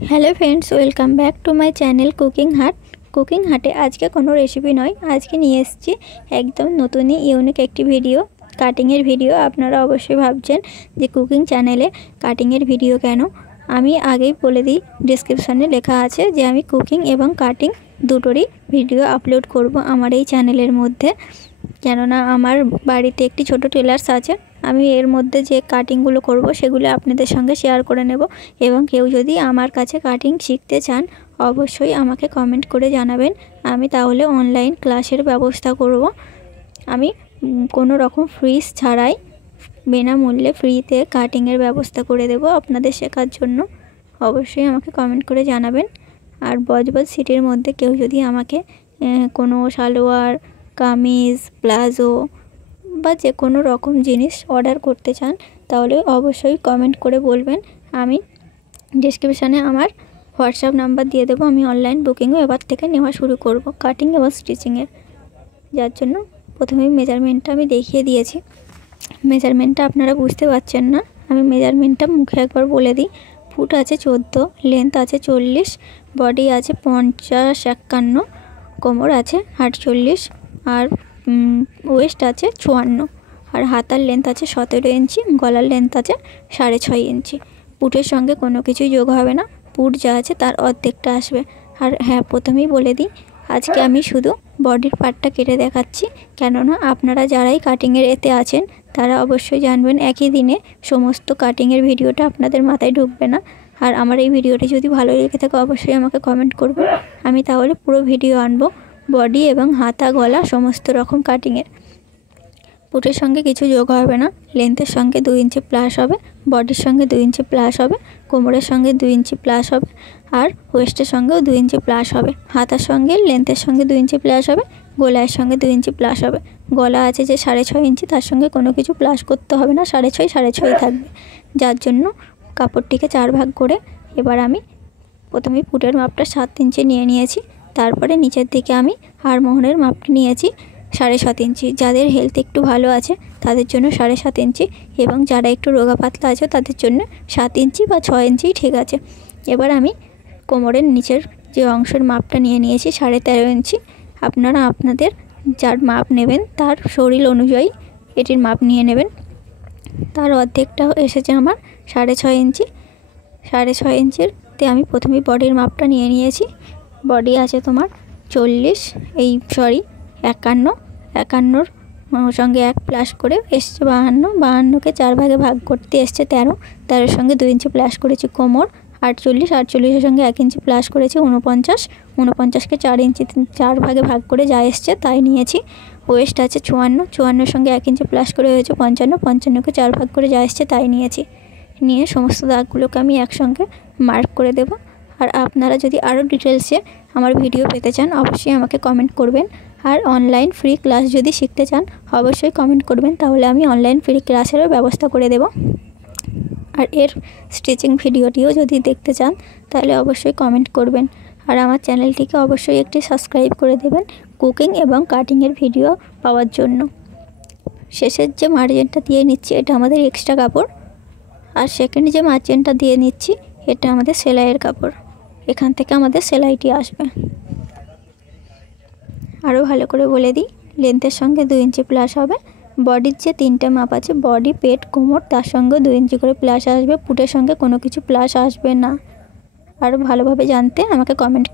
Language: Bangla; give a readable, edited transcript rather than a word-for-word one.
Hello friends, welcome back to my channel cooking हाटे। आज के कोनो रेसिपि नय, आज के निये एसेछि एकदम नतून इउनिक एक भिडियो, काटिंगेर भिडियो। आपनारा अवश्य भाबछेन जे कुकिंग चैनेले काटिंगेर भिडियो केन। आमी आगेई बोले दिई, डेसक्रिपशने लेखा आछे जे आमी कुकिंग एबं काटिंग दुटोरই भिडियो आपलोड करब आमार এই চ্যানেলের মধ্যে। কেননা আমার বাড়িতে একটি ছোট টেলার্স আছে, আমি এর মধ্যে যে কাটিংগুলো করব সেগুলো আপনাদের সঙ্গে শেয়ার করে নেব। এবং কেউ যদি আমার কাছে কাটিং শিখতে চান অবশ্যই আমাকে কমেন্ট করে জানাবেন, আমি তাহলে অনলাইন ক্লাসের ব্যবস্থা করব। আমি কোনো রকম ফিস ছাড়াই বিনামূল্যে ফ্রিতে কাটিংয়ের ব্যবস্থা করে দেব আপনাদের শেখার জন্য। অবশ্যই আমাকে কমেন্ট করে জানাবেন। আর বজবজ সিটির মধ্যে কেউ যদি আমাকে কোনো সালোয়ার, কামিজ, প্লাজো বা যে কোনো রকম জিনিস অর্ডার করতে চান তাহলে অবশ্যই কমেন্ট করে বলবেন। আমি ডেসক্রিপশানে আমার হোয়াটসঅ্যাপ নাম্বার দিয়ে দেবো। আমি অনলাইন বুকিংও এবার থেকে নেওয়া শুরু করব কাটিং এবং স্টিচিংয়ের। যার জন্য প্রথমেই মেজারমেন্টটা আমি দেখিয়ে দিয়েছি। মেজারমেন্টটা আপনারা বুঝতে পারছেন না, আমি মেজারমেন্টটা মুখে একবার বলে দিই। ফুট আছে 14, লেন্থ আছে 40, বডি আছে 50-51, কোমর আছে 48 আর ওয়েস্ট আছে 54 আর হাতার লেন্থ আছে 17 ইঞ্চি, গলার লেন্থ আছে 6.5 ইঞ্চি। পুটের সঙ্গে কোনো কিছুই যোগ হবে না, পুট যা আছে তার অর্ধেকটা আসবে। আর হ্যাঁ, প্রথমেই বলে দিই আজকে আমি শুধু বডির পার্টটা কেটে দেখাচ্ছি, কেননা আপনারা যারাই কাটিংয়ের এতে আছেন তারা অবশ্যই জানবেন একই দিনে সমস্ত কাটিংয়ের ভিডিওটা আপনাদের মাথায় ঢুকবে না। আর আমার এই ভিডিওটি যদি ভালো লেগে থাকে অবশ্যই আমাকে কমেন্ট করবেন, আমি তাহলে পুরো ভিডিও আনবো বডি এবং হাতা গলা সমস্ত রকম কাটিংয়ের। পুটের সঙ্গে কিছু যোগ হবে না, লেন্থের সঙ্গে 2 ইঞ্চি প্লাস হবে, বডির সঙ্গে 2 ইঞ্চি প্লাস হবে, কোমরের সঙ্গে 2 ইঞ্চি প্লাস হবে আর ওয়েস্টের সঙ্গেও 2 ইঞ্চি প্লাস হবে। হাতার সঙ্গে লেন্থের সঙ্গে 2 ইঞ্চি প্লাস হবে, গলার সঙ্গে 2 ইঞ্চি প্লাস হবে। গলা আছে যে 6.5 ইঞ্চি, তার সঙ্গে কোনো কিছু প্লাস করতে হবে না, 6.5 থাকবে। যার জন্য কাপড়টিকে 4 ভাগ করে এবার আমি প্রথমেই পুটের মাপটা 7 ইঞ্চি নিয়ে নিয়েছি। তারপরে নিচের দিকে আমি হাড়মোহরের মাপটা নিয়েছি 7.5 ইঞ্চি। যাদের হেলথ একটু ভালো আছে তাদের জন্য 7.5 ইঞ্চি এবং যারা একটু রোগা পাতলা আছে তাদের জন্য 7 ইঞ্চি বা 6 ইঞ্চি ঠিক আছে। এবার আমি কোমরের নিচের যে অংশের মাপটা নিয়ে নিয়েছি 13.5 ইঞ্চি। আপনারা আপনাদের যার মাপ নেবেন তার শরীর অনুযায়ী এটির মাপ নিয়ে নেবেন। তার অর্ধেকটা এসেছে আমার 6.5 ইঞ্চি। 6.5 ইঞ্চিরতে আমি প্রথমেই বডির মাপটা নিয়ে নিয়েছি। বডি আছে তোমার 51 সঙ্গে 1 প্লাস করে এসছে 52কে 4 ভাগে ভাগ করতে এসছে 13 সঙ্গে 2 ইঞ্চি প্লাস করেছি। কোমর 48 সঙ্গে 1 ইঞ্চি প্লাস করেছি 49কে 4 ইঞ্চি 4 ভাগে ভাগ করে যা এসছে তাই নিয়েছি। ওয়েস্ট আছে 54 সঙ্গে 1 ইঞ্চি প্লাস করে হয়েছে 55কে 4 ভাগ করে যা এসছে তাই নিয়েছি। নিয়ে সমস্ত দাগগুলোকে আমি একসঙ্গে মার্ক করে দেব। আর আপনারা যদি আরও ডিটেলসে আমার ভিডিও পেতে চান অবশ্যই আমাকে কমেন্ট করবেন। আর অনলাইন ফ্রি ক্লাস যদি শিখতে চান অবশ্যই কমেন্ট করবেন, তাহলে আমি অনলাইন ফ্রি ক্লাসেরও ব্যবস্থা করে দেব। আর এর স্টিচিং ভিডিওটিও যদি দেখতে চান তাহলে অবশ্যই কমেন্ট করবেন। আর আমার চ্যানেলটিকে অবশ্যই একটি সাবস্ক্রাইব করে দেবেন কুকিং এবং কাটিংয়ের ভিডিও পাওয়ার জন্য। শেষের যে মার্জিনটা দিয়ে নিচ্ছি এটা আমাদের এক্সট্রা কাপড়, আর সেকেন্ড যে মার্জিনটা দিয়ে নিচ্ছি এটা আমাদের সেলাইয়ের কাপড়। এখান থেকে আমাদের সেলাইটি আসবে। আরও ভালো করে বলে দিই, লেন্থের সঙ্গে 2 ইঞ্চি প্লাস হবে। বডির যে 3টে মাপ আছে বডি, পেট, কোমর, তার সঙ্গে 2 ইঞ্চি করে প্লাস আসবে। পুটের সঙ্গে কোনো কিছু প্লাস আসবে না। আরও ভালোভাবে জানতে আমাকে কমেন্ট